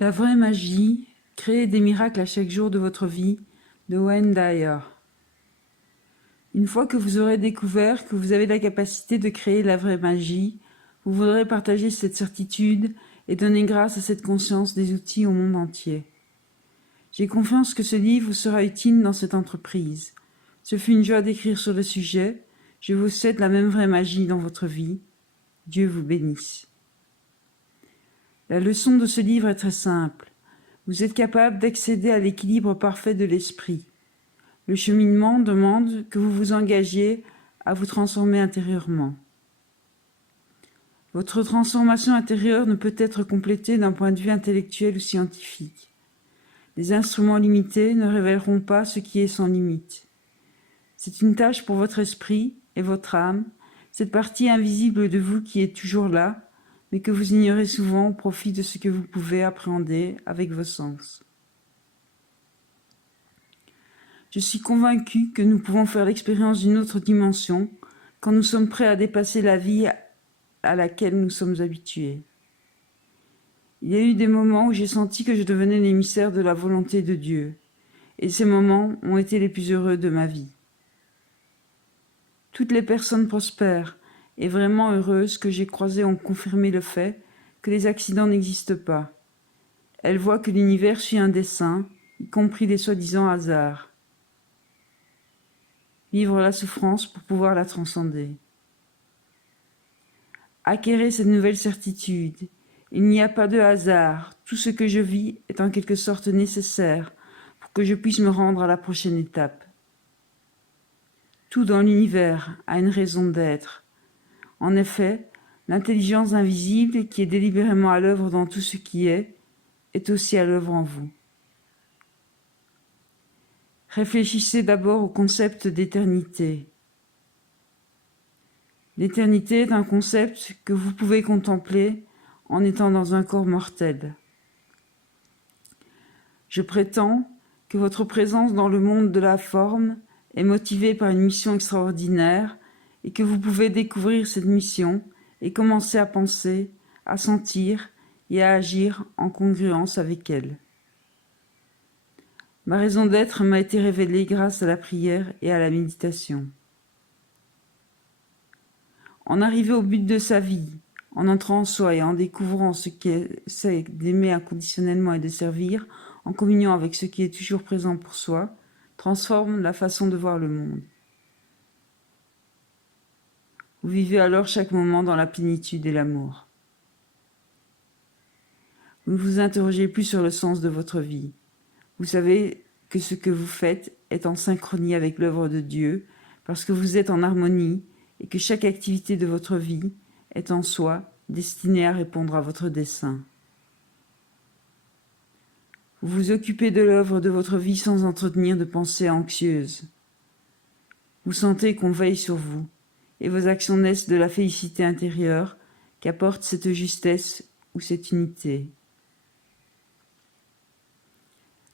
La vraie magie, créez des miracles à chaque jour de votre vie, de Wayne Dyer. Une fois que vous aurez découvert que vous avez la capacité de créer la vraie magie, vous voudrez partager cette certitude et donner grâce à cette conscience des outils au monde entier. J'ai confiance que ce livre vous sera utile dans cette entreprise. Ce fut une joie d'écrire sur le sujet. Je vous souhaite la même vraie magie dans votre vie. Dieu vous bénisse. La leçon de ce livre est très simple. Vous êtes capable d'accéder à l'équilibre parfait de l'esprit. Le cheminement demande que vous vous engagiez à vous transformer intérieurement. Votre transformation intérieure ne peut être complétée d'un point de vue intellectuel ou scientifique. Les instruments limités ne révéleront pas ce qui est sans limite. C'est une tâche pour votre esprit et votre âme, cette partie invisible de vous qui est toujours là, mais que vous ignorez souvent au profit de ce que vous pouvez appréhender avec vos sens. Je suis convaincu que nous pouvons faire l'expérience d'une autre dimension quand nous sommes prêts à dépasser la vie à laquelle nous sommes habitués. Il y a eu des moments où j'ai senti que je devenais l'émissaire de la volonté de Dieu, et ces moments ont été les plus heureux de ma vie. Toutes les personnes prospères et vraiment heureuses que j'ai croisées ont confirmé le fait que les accidents n'existent pas. Elles voient que l'univers suit un dessein, y compris les soi-disant hasards. Vivre la souffrance pour pouvoir la transcender. Acquérez cette nouvelle certitude. Il n'y a pas de hasard. Tout ce que je vis est en quelque sorte nécessaire pour que je puisse me rendre à la prochaine étape. Tout dans l'univers a une raison d'être. En effet, l'intelligence invisible qui est délibérément à l'œuvre dans tout ce qui est aussi à l'œuvre en vous. Réfléchissez d'abord au concept d'éternité. L'éternité est un concept que vous pouvez contempler en étant dans un corps mortel. Je prétends que votre présence dans le monde de la forme est motivée par une mission extraordinaire et que vous pouvez découvrir cette mission et commencer à penser, à sentir et à agir en congruence avec elle. Ma raison d'être m'a été révélée grâce à la prière et à la méditation. En arriver au but de sa vie, en entrant en soi et en découvrant ce c'est d'aimer inconditionnellement et de servir, en communion avec ce qui est toujours présent pour soi, transforme la façon de voir le monde. Vous vivez alors chaque moment dans la plénitude et l'amour. Vous ne vous interrogez plus sur le sens de votre vie. Vous savez que ce que vous faites est en synchronie avec l'œuvre de Dieu, parce que vous êtes en harmonie et que chaque activité de votre vie est en soi destinée à répondre à votre dessein. Vous vous occupez de l'œuvre de votre vie sans entretenir de pensées anxieuses. Vous sentez qu'on veille sur vous, et vos actions naissent de la félicité intérieure qu'apporte cette justesse ou cette unité.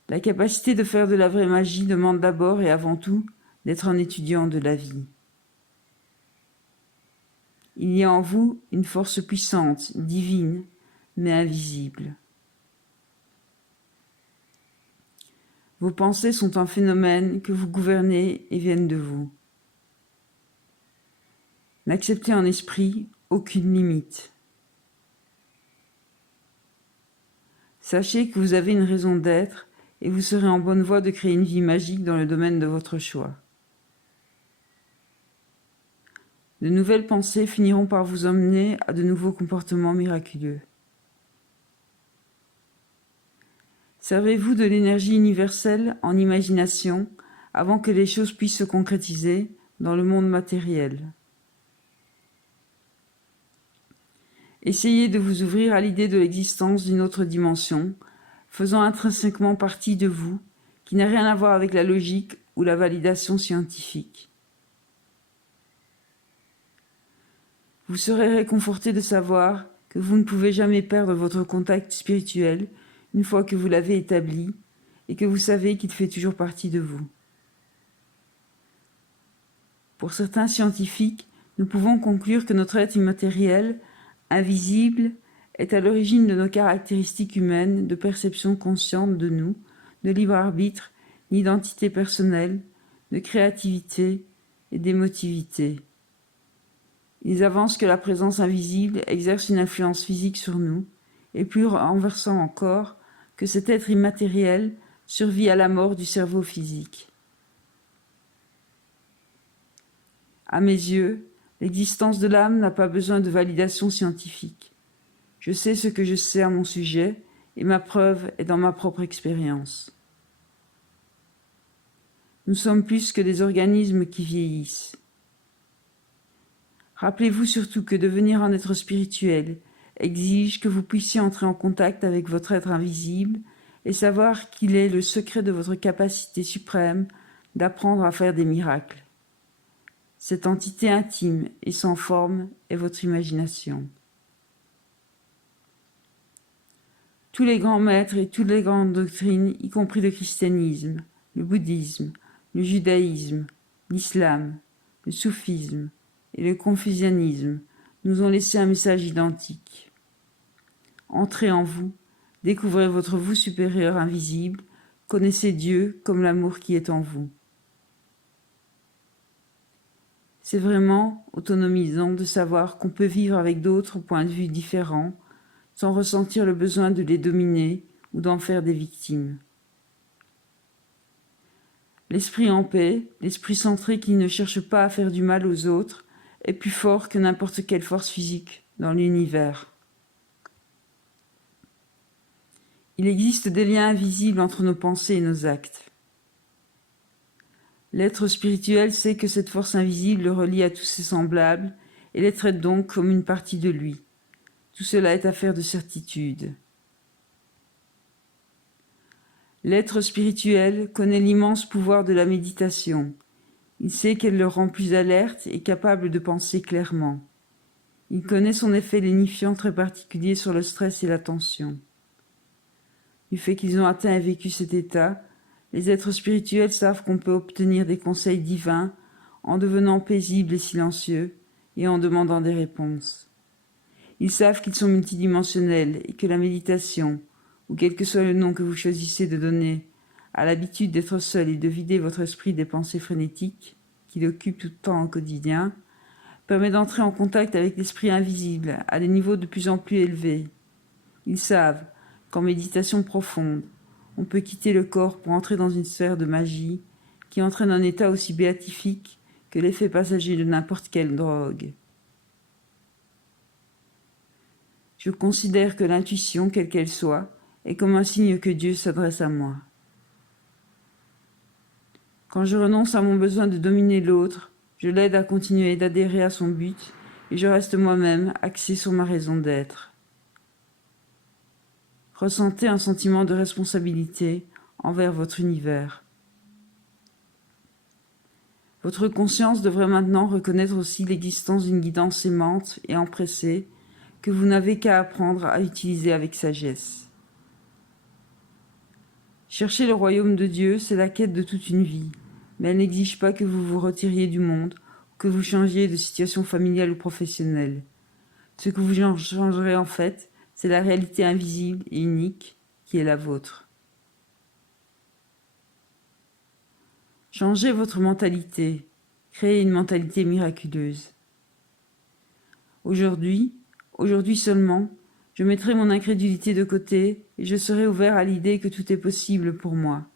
La capacité de faire de la vraie magie demande d'abord et avant tout d'être un étudiant de la vie. Il y a en vous une force puissante, divine, mais invisible. Vos pensées sont un phénomène que vous gouvernez et viennent de vous. N'acceptez en esprit aucune limite. Sachez que vous avez une raison d'être et vous serez en bonne voie de créer une vie magique dans le domaine de votre choix. De nouvelles pensées finiront par vous emmener à de nouveaux comportements miraculeux. Servez-vous de l'énergie universelle en imagination avant que les choses puissent se concrétiser dans le monde matériel. Essayez de vous ouvrir à l'idée de l'existence d'une autre dimension, faisant intrinsèquement partie de vous, qui n'a rien à voir avec la logique ou la validation scientifique. Vous serez réconforté de savoir que vous ne pouvez jamais perdre votre contact spirituel une fois que vous l'avez établi et que vous savez qu'il fait toujours partie de vous. Pour certains scientifiques, nous pouvons conclure que notre être immatériel, invisible, est à l'origine de nos caractéristiques humaines de perception consciente de nous, de libre arbitre, d'identité personnelle, de créativité et d'émotivité. Ils avancent que la présence invisible exerce une influence physique sur nous, et plus renversant encore, que cet être immatériel survit à la mort du cerveau physique. À mes yeux, l'existence de l'âme n'a pas besoin de validation scientifique. Je sais ce que je sais à mon sujet, et ma preuve est dans ma propre expérience. Nous sommes plus que des organismes qui vieillissent. Rappelez-vous surtout que devenir un être spirituel exige que vous puissiez entrer en contact avec votre être invisible et savoir qu'il est le secret de votre capacité suprême d'apprendre à faire des miracles. Cette entité intime et sans forme est votre imagination. Tous les grands maîtres et toutes les grandes doctrines, y compris le christianisme, le bouddhisme, le judaïsme, l'islam, le soufisme et le confucianisme, nous ont laissé un message identique. Entrez en vous, découvrez votre vous supérieur invisible, connaissez Dieu comme l'amour qui est en vous. C'est vraiment autonomisant de savoir qu'on peut vivre avec d'autres points de vue différents, sans ressentir le besoin de les dominer ou d'en faire des victimes. L'esprit en paix, l'esprit centré qui ne cherche pas à faire du mal aux autres, est plus fort que n'importe quelle force physique dans l'univers. Il existe des liens invisibles entre nos pensées et nos actes. L'être spirituel sait que cette force invisible le relie à tous ses semblables et les traite donc comme une partie de lui. Tout cela est affaire de certitude. L'être spirituel connaît l'immense pouvoir de la méditation. Il sait qu'elle le rend plus alerte et capable de penser clairement. Il connaît son effet lénifiant très particulier sur le stress et la tension. Du fait qu'ils ont atteint et vécu cet état, les êtres spirituels savent qu'on peut obtenir des conseils divins en devenant paisibles et silencieux et en demandant des réponses. Ils savent qu'ils sont multidimensionnels et que la méditation, ou quel que soit le nom que vous choisissez de donner, à l'habitude d'être seul et de vider votre esprit des pensées frénétiques qui l'occupent tout le temps au quotidien, permet d'entrer en contact avec l'esprit invisible à des niveaux de plus en plus élevés. Ils savent qu'en méditation profonde, on peut quitter le corps pour entrer dans une sphère de magie qui entraîne un état aussi béatifique que l'effet passager de n'importe quelle drogue. Je considère que l'intuition, quelle qu'elle soit, est comme un signe que Dieu s'adresse à moi. Quand je renonce à mon besoin de dominer l'autre, je l'aide à continuer d'adhérer à son but et je reste moi-même axé sur ma raison d'être. Ressentez un sentiment de responsabilité envers votre univers. Votre conscience devrait maintenant reconnaître aussi l'existence d'une guidance aimante et empressée que vous n'avez qu'à apprendre à utiliser avec sagesse. Chercher le royaume de Dieu, c'est la quête de toute une vie, mais elle n'exige pas que vous vous retiriez du monde ou que vous changiez de situation familiale ou professionnelle. Ce que vous changerez en fait, c'est la réalité invisible et unique qui est la vôtre. Changez votre mentalité, créez une mentalité miraculeuse. Aujourd'hui seulement, je mettrai mon incrédulité de côté et je serai ouvert à l'idée que tout est possible pour moi.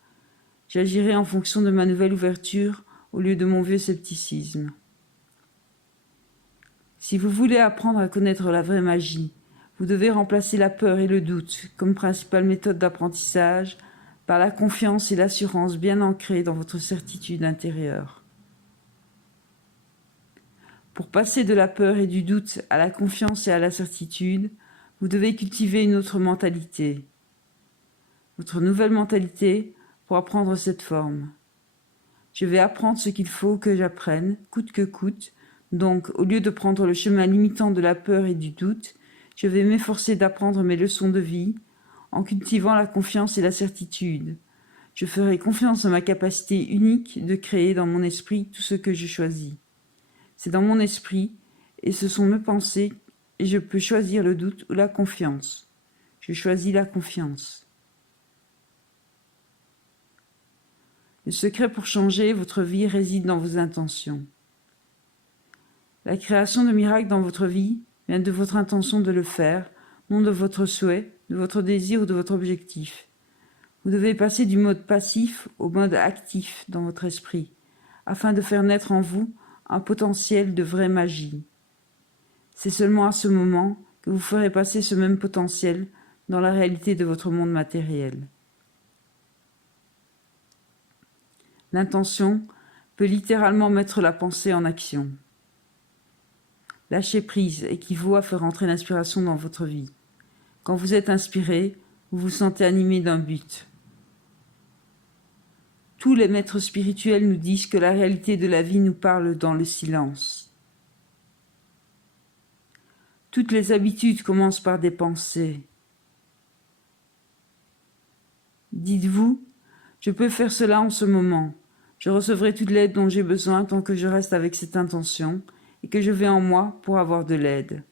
J'agirai en fonction de ma nouvelle ouverture au lieu de mon vieux scepticisme. Si vous voulez apprendre à connaître la vraie magie, vous devez remplacer la peur et le doute comme principale méthode d'apprentissage par la confiance et l'assurance bien ancrées dans votre certitude intérieure. Pour passer de la peur et du doute à la confiance et à la certitude, vous devez cultiver une autre mentalité. Votre nouvelle mentalité pourra prendre cette forme. Je vais apprendre ce qu'il faut que j'apprenne, coûte que coûte. Donc, au lieu de prendre le chemin limitant de la peur et du doute, je vais m'efforcer d'apprendre mes leçons de vie en cultivant la confiance et la certitude. Je ferai confiance en ma capacité unique de créer dans mon esprit tout ce que je choisis. C'est dans mon esprit, et ce sont mes pensées et je peux choisir le doute ou la confiance. Je choisis la confiance. Le secret pour changer votre vie réside dans vos intentions. La création de miracles dans votre vie vient de votre intention de le faire, non de votre souhait, de votre désir ou de votre objectif. Vous devez passer du mode passif au mode actif dans votre esprit, afin de faire naître en vous un potentiel de vraie magie. C'est seulement à ce moment que vous ferez passer ce même potentiel dans la réalité de votre monde matériel. L'intention peut littéralement mettre la pensée en action. Lâcher prise équivaut à faire entrer l'inspiration dans votre vie. Quand vous êtes inspiré, vous vous sentez animé d'un but. Tous les maîtres spirituels nous disent que la réalité de la vie nous parle dans le silence. Toutes les habitudes commencent par des pensées. Dites-vous, je peux faire cela en ce moment. Je recevrai toute l'aide dont j'ai besoin tant que je reste avec cette intention et que je vais en moi pour avoir de l'aide.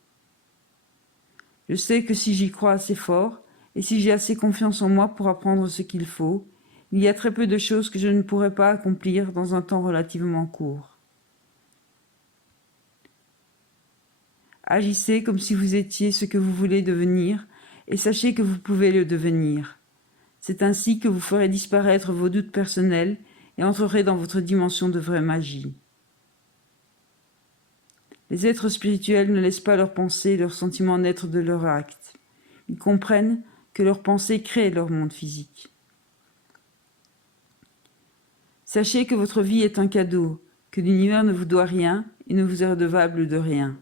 Je sais que si j'y crois assez fort et si j'ai assez confiance en moi pour apprendre ce qu'il faut, il y a très peu de choses que je ne pourrai pas accomplir dans un temps relativement court. Agissez comme si vous étiez ce que vous voulez devenir et sachez que vous pouvez le devenir. C'est ainsi que vous ferez disparaître vos doutes personnels et entrerez dans votre dimension de vraie magie. Les êtres spirituels ne laissent pas leurs pensées et leurs sentiments naître de leurs actes. Ils comprennent que leurs pensées créent leur monde physique. Sachez que votre vie est un cadeau, que l'univers ne vous doit rien et ne vous est redevable de rien.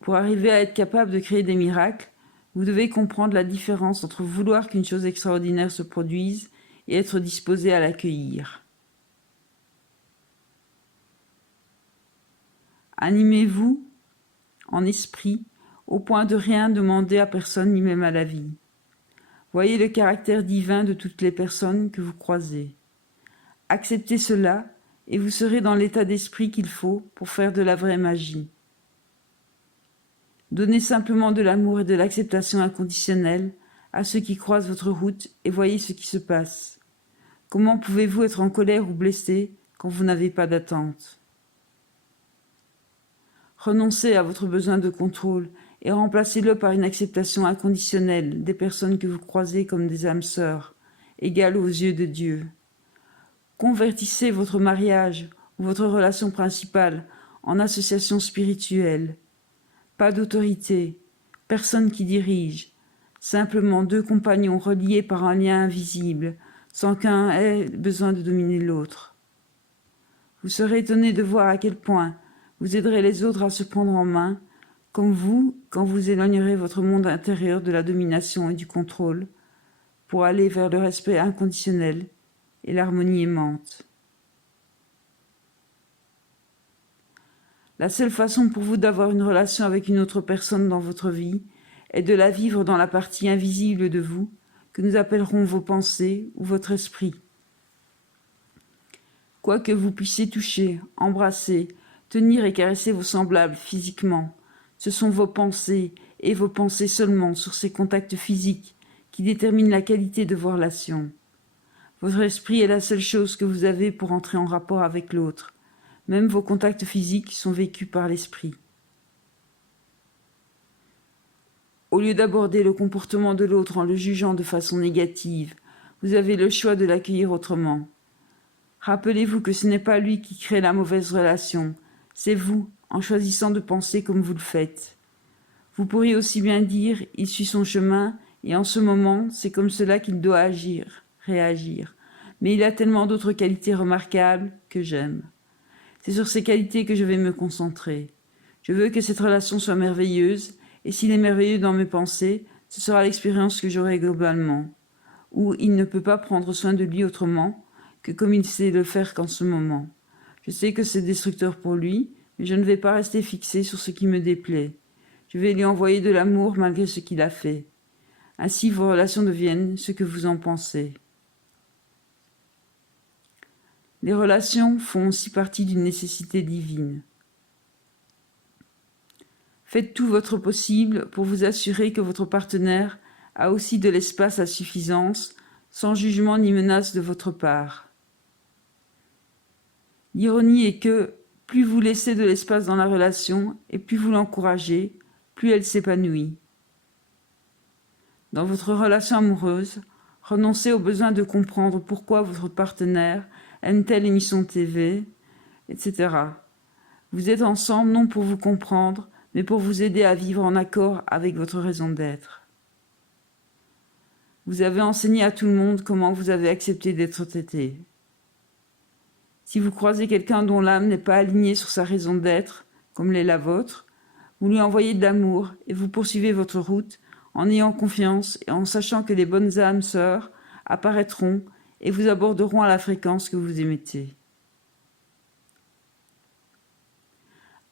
Pour arriver à être capable de créer des miracles, vous devez comprendre la différence entre vouloir qu'une chose extraordinaire se produise et être disposé à l'accueillir. Animez-vous en esprit au point de rien demander à personne ni même à la vie. Voyez le caractère divin de toutes les personnes que vous croisez. Acceptez cela et vous serez dans l'état d'esprit qu'il faut pour faire de la vraie magie. Donnez simplement de l'amour et de l'acceptation inconditionnelle à ceux qui croisent votre route et voyez ce qui se passe. Comment pouvez-vous être en colère ou blessé quand vous n'avez pas d'attente ? Renoncez à votre besoin de contrôle et remplacez-le par une acceptation inconditionnelle des personnes que vous croisez comme des âmes sœurs, égales aux yeux de Dieu. Convertissez votre mariage ou votre relation principale en association spirituelle. Pas d'autorité, personne qui dirige, simplement deux compagnons reliés par un lien invisible, sans qu'un ait besoin de dominer l'autre. Vous serez étonné de voir à quel point vous aiderez les autres à se prendre en main, comme vous, quand vous éloignerez votre monde intérieur de la domination et du contrôle, pour aller vers le respect inconditionnel et l'harmonie aimante. La seule façon pour vous d'avoir une relation avec une autre personne dans votre vie est de la vivre dans la partie invisible de vous, que nous appellerons vos pensées ou votre esprit. Quoi que vous puissiez toucher, embrasser, tenir et caresser vos semblables physiquement, ce sont vos pensées et vos pensées seulement sur ces contacts physiques qui déterminent la qualité de vos relations. Votre esprit est la seule chose que vous avez pour entrer en rapport avec l'autre. Même vos contacts physiques sont vécus par l'esprit. Au lieu d'aborder le comportement de l'autre en le jugeant de façon négative, vous avez le choix de l'accueillir autrement. Rappelez-vous que ce n'est pas lui qui crée la mauvaise relation, c'est vous, en choisissant de penser comme vous le faites. Vous pourriez aussi bien dire « il suit son chemin » et en ce moment, c'est comme cela qu'il doit agir, réagir. Mais il a tellement d'autres qualités remarquables que j'aime. C'est sur ces qualités que je vais me concentrer. Je veux que cette relation soit merveilleuse, et s'il est merveilleux dans mes pensées, ce sera l'expérience que j'aurai globalement. Ou il ne peut pas prendre soin de lui autrement que comme il sait le faire qu'en ce moment. Je sais que c'est destructeur pour lui, mais je ne vais pas rester fixé sur ce qui me déplaît. Je vais lui envoyer de l'amour malgré ce qu'il a fait. Ainsi vos relations deviennent ce que vous en pensez. Les relations font aussi partie d'une nécessité divine. Faites tout votre possible pour vous assurer que votre partenaire a aussi de l'espace à suffisance, sans jugement ni menace de votre part. L'ironie est que plus vous laissez de l'espace dans la relation et plus vous l'encouragez, plus elle s'épanouit. Dans votre relation amoureuse, renoncez au besoin de comprendre pourquoi votre partenaire aime telle émission TV, etc. Vous êtes ensemble non pour vous comprendre, mais pour vous aider à vivre en accord avec votre raison d'être. Vous avez enseigné à tout le monde comment vous avez accepté d'être traité. Si vous croisez quelqu'un dont l'âme n'est pas alignée sur sa raison d'être, comme l'est la vôtre, vous lui envoyez de l'amour et vous poursuivez votre route en ayant confiance et en sachant que les bonnes âmes sœurs apparaîtront et vous aborderont à la fréquence que vous émettez.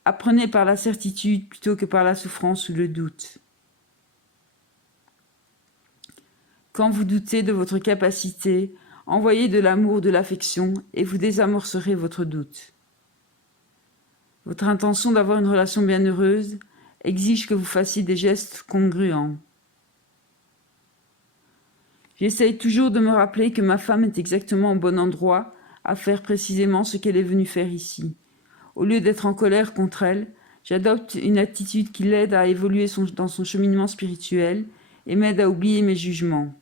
Apprenez par la certitude plutôt que par la souffrance ou le doute. Quand vous doutez de votre capacité, envoyez de l'amour, de l'affection et vous désamorcerez votre doute. Votre intention d'avoir une relation bienheureuse exige que vous fassiez des gestes congruents. J'essaye toujours de me rappeler que ma femme est exactement au bon endroit à faire précisément ce qu'elle est venue faire ici. Au lieu d'être en colère contre elle, j'adopte une attitude qui l'aide à évoluer dans son cheminement spirituel et m'aide à oublier mes jugements.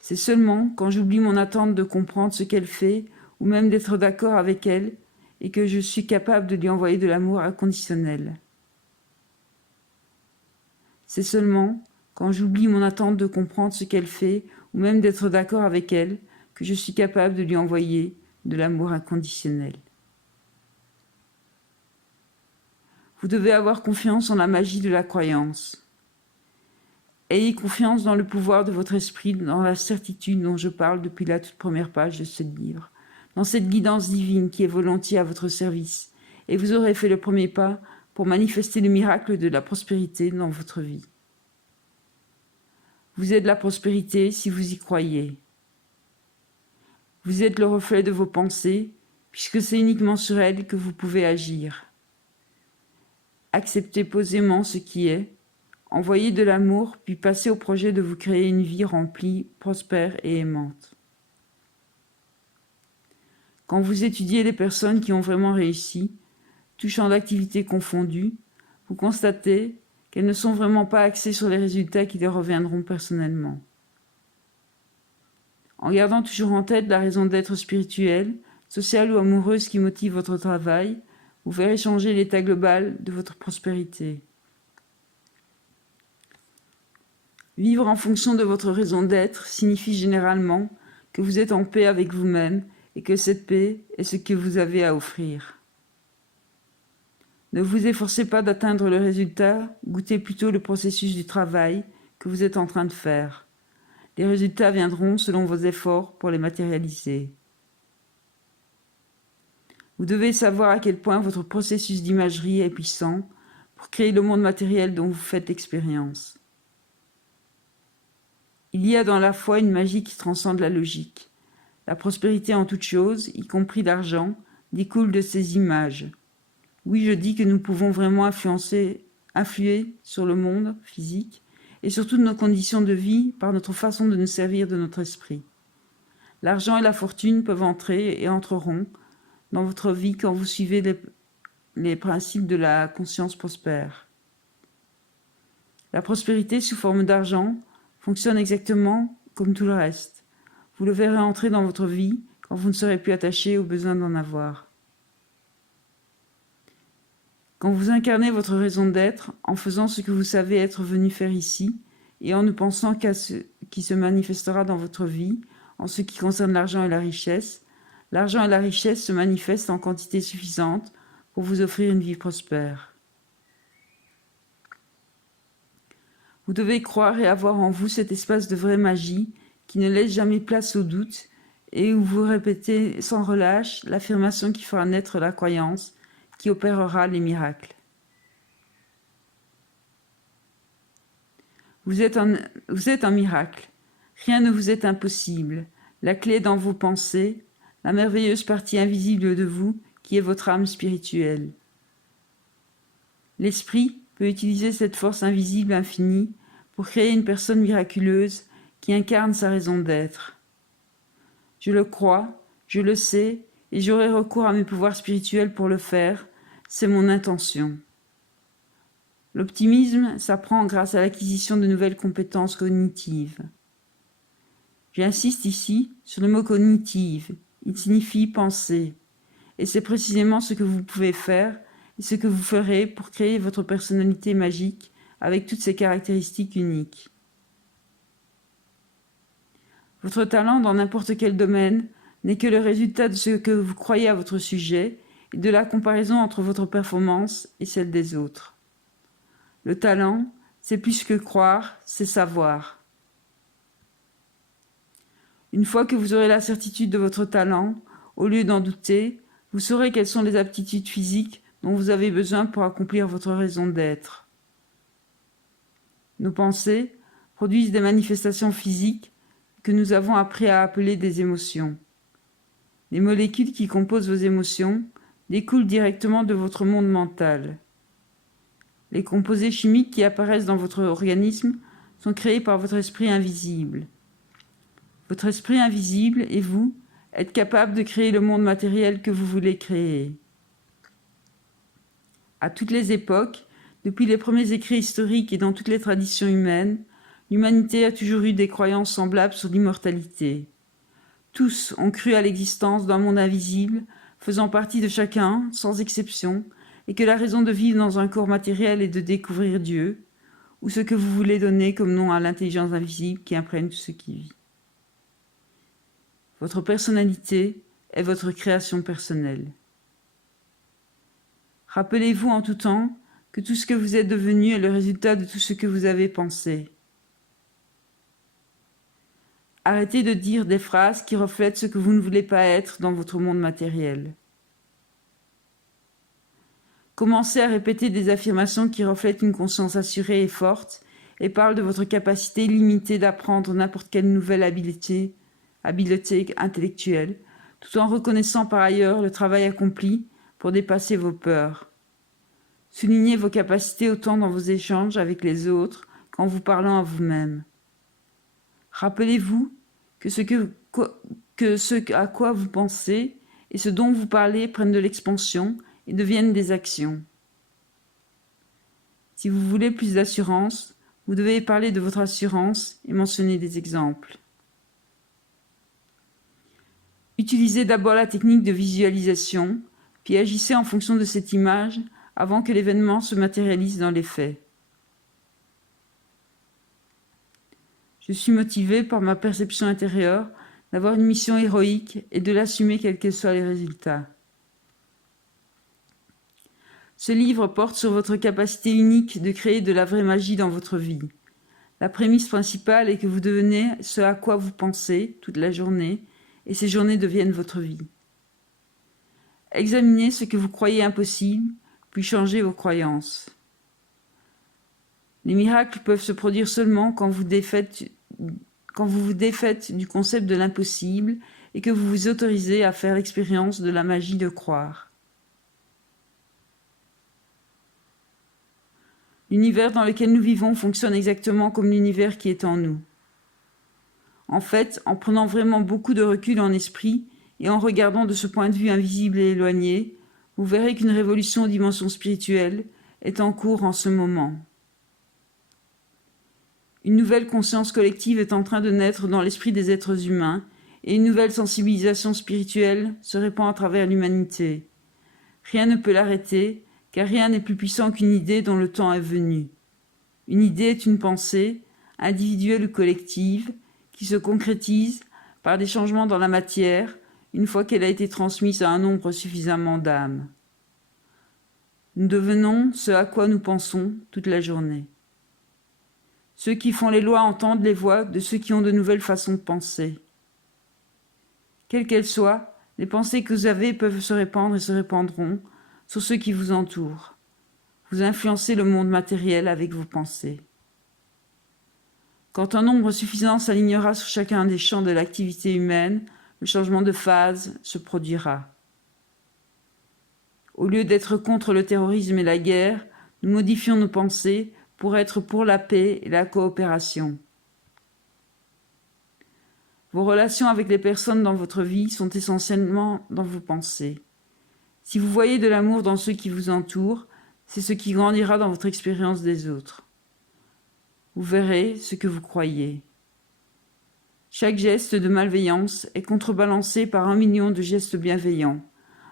C'est seulement quand j'oublie mon attente de comprendre ce qu'elle fait ou même d'être d'accord avec elle et que je suis capable de lui envoyer de l'amour inconditionnel. C'est seulement quand j'oublie mon attente de comprendre ce qu'elle fait ou même d'être d'accord avec elle que je suis capable de lui envoyer de l'amour inconditionnel. Vous devez avoir confiance en la magie de la croyance. Ayez confiance dans le pouvoir de votre esprit, dans la certitude dont je parle depuis la toute première page de ce livre, dans cette guidance divine qui est volontiers à votre service, et vous aurez fait le premier pas pour manifester le miracle de la prospérité dans votre vie. Vous êtes la prospérité si vous y croyez. Vous êtes le reflet de vos pensées, puisque c'est uniquement sur elles que vous pouvez agir. Acceptez posément ce qui est, envoyez de l'amour, puis passez au projet de vous créer une vie remplie, prospère et aimante. Quand vous étudiez les personnes qui ont vraiment réussi, tout champ d'activité confondu, vous constatez qu'elles ne sont vraiment pas axées sur les résultats qui leur reviendront personnellement. En gardant toujours en tête la raison d'être spirituelle, sociale ou amoureuse qui motive votre travail, vous verrez changer l'état global de votre prospérité. Vivre en fonction de votre raison d'être signifie généralement que vous êtes en paix avec vous-même et que cette paix est ce que vous avez à offrir. Ne vous efforcez pas d'atteindre le résultat, goûtez plutôt le processus du travail que vous êtes en train de faire. Les résultats viendront selon vos efforts pour les matérialiser. Vous devez savoir à quel point votre processus d'imagerie est puissant pour créer le monde matériel dont vous faites expérience. Il y a dans la foi une magie qui transcende la logique. La prospérité en toute chose, y compris l'argent, découle de ces images. Oui, je dis que nous pouvons vraiment influer sur le monde physique et sur toutes nos conditions de vie par notre façon de nous servir de notre esprit. L'argent et la fortune peuvent entrer et entreront dans votre vie quand vous suivez les principes de la conscience prospère. La prospérité sous forme d'argent fonctionne exactement comme tout le reste. Vous le verrez entrer dans votre vie quand vous ne serez plus attaché au besoin d'en avoir. Quand vous incarnez votre raison d'être en faisant ce que vous savez être venu faire ici et en ne pensant qu'à ce qui se manifestera dans votre vie en ce qui concerne l'argent et la richesse se manifestent en quantité suffisante pour vous offrir une vie prospère. Vous devez croire et avoir en vous cet espace de vraie magie qui ne laisse jamais place au doute et où vous répétez sans relâche l'affirmation qui fera naître la croyance qui opérera les miracles. Vous êtes un miracle. Rien ne vous est impossible. La clé est dans vos pensées, la merveilleuse partie invisible de vous qui est votre âme spirituelle. L'esprit, peut utiliser cette force invisible infinie pour créer une personne miraculeuse qui incarne sa raison d'être. Je le crois, je le sais, et j'aurai recours à mes pouvoirs spirituels pour le faire, c'est mon intention. L'optimisme s'apprend grâce à l'acquisition de nouvelles compétences cognitives. J'insiste ici sur le mot cognitive, il signifie penser, et c'est précisément ce que vous pouvez faire et ce que vous ferez pour créer votre personnalité magique avec toutes ses caractéristiques uniques. Votre talent dans n'importe quel domaine n'est que le résultat de ce que vous croyez à votre sujet et de la comparaison entre votre performance et celle des autres. Le talent, c'est plus que croire, c'est savoir. Une fois que vous aurez la certitude de votre talent, au lieu d'en douter, vous saurez quelles sont les aptitudes physiques dont vous avez besoin pour accomplir votre raison d'être. Nos pensées produisent des manifestations physiques que nous avons appris à appeler des émotions. Les molécules qui composent vos émotions découlent directement de votre monde mental. Les composés chimiques qui apparaissent dans votre organisme sont créés par votre esprit invisible. Votre esprit invisible et vous êtes capable de créer le monde matériel que vous voulez créer. À toutes les époques, depuis les premiers écrits historiques et dans toutes les traditions humaines, l'humanité a toujours eu des croyances semblables sur l'immortalité. Tous ont cru à l'existence d'un monde invisible, faisant partie de chacun, sans exception, et que la raison de vivre dans un corps matériel est de découvrir Dieu, ou ce que vous voulez donner comme nom à l'intelligence invisible qui imprègne tout ce qui vit. Votre personnalité est votre création personnelle. Rappelez-vous en tout temps que tout ce que vous êtes devenu est le résultat de tout ce que vous avez pensé. Arrêtez de dire des phrases qui reflètent ce que vous ne voulez pas être dans votre monde matériel. Commencez à répéter des affirmations qui reflètent une conscience assurée et forte et parlent de votre capacité illimitée d'apprendre n'importe quelle nouvelle habileté intellectuelle, tout en reconnaissant par ailleurs le travail accompli pour dépasser vos peurs. Soulignez vos capacités autant dans vos échanges avec les autres qu'en vous parlant à vous-même. Rappelez-vous que ce à quoi vous pensez et ce dont vous parlez prennent de l'expansion et deviennent des actions. Si vous voulez plus d'assurance, vous devez parler de votre assurance et mentionner des exemples. Utilisez d'abord la technique de visualisation, puis agissez en fonction de cette image avant que l'événement se matérialise dans les faits. Je suis motivé par ma perception intérieure d'avoir une mission héroïque et de l'assumer quels que soient les résultats. Ce livre porte sur votre capacité unique de créer de la vraie magie dans votre vie. La prémisse principale est que vous devenez ce à quoi vous pensez toute la journée, et ces journées deviennent votre vie. Examinez ce que vous croyez impossible, puis changez vos croyances. Les miracles peuvent se produire seulement quand vous vous défaites du concept de l'impossible et que vous vous autorisez à faire l'expérience de la magie de croire. L'univers dans lequel nous vivons fonctionne exactement comme l'univers qui est en nous. En fait, en prenant vraiment beaucoup de recul en esprit et en regardant de ce point de vue invisible et éloigné, vous verrez qu'une révolution aux dimensions spirituelles est en cours en ce moment. Une nouvelle conscience collective est en train de naître dans l'esprit des êtres humains et une nouvelle sensibilisation spirituelle se répand à travers l'humanité. Rien ne peut l'arrêter, car rien n'est plus puissant qu'une idée dont le temps est venu. Une idée est une pensée, individuelle ou collective, qui se concrétise par des changements dans la matière une fois qu'elle a été transmise à un nombre suffisamment d'âmes. Nous devenons ce à quoi nous pensons toute la journée. Ceux qui font les lois entendent les voix de ceux qui ont de nouvelles façons de penser. Quelles qu'elles soient, les pensées que vous avez peuvent se répandre et se répandront sur ceux qui vous entourent. Vous influencez le monde matériel avec vos pensées. Quand un nombre suffisant s'alignera sur chacun des champs de l'activité humaine, le changement de phase se produira. Au lieu d'être contre le terrorisme et la guerre, Nous modifions nos pensées pour être pour la paix et la coopération. Vos relations avec les personnes dans votre vie sont essentiellement dans vos pensées. Si vous voyez de l'amour dans ceux qui vous entourent, c'est ce qui grandira dans votre expérience des autres. Vous verrez ce que vous croyez. Chaque geste de malveillance est contrebalancé par 1 million de gestes bienveillants.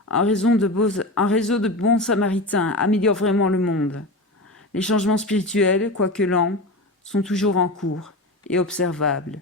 Un réseau de bons samaritains améliore vraiment le monde. Les changements spirituels, quoique lents, sont toujours en cours et observables.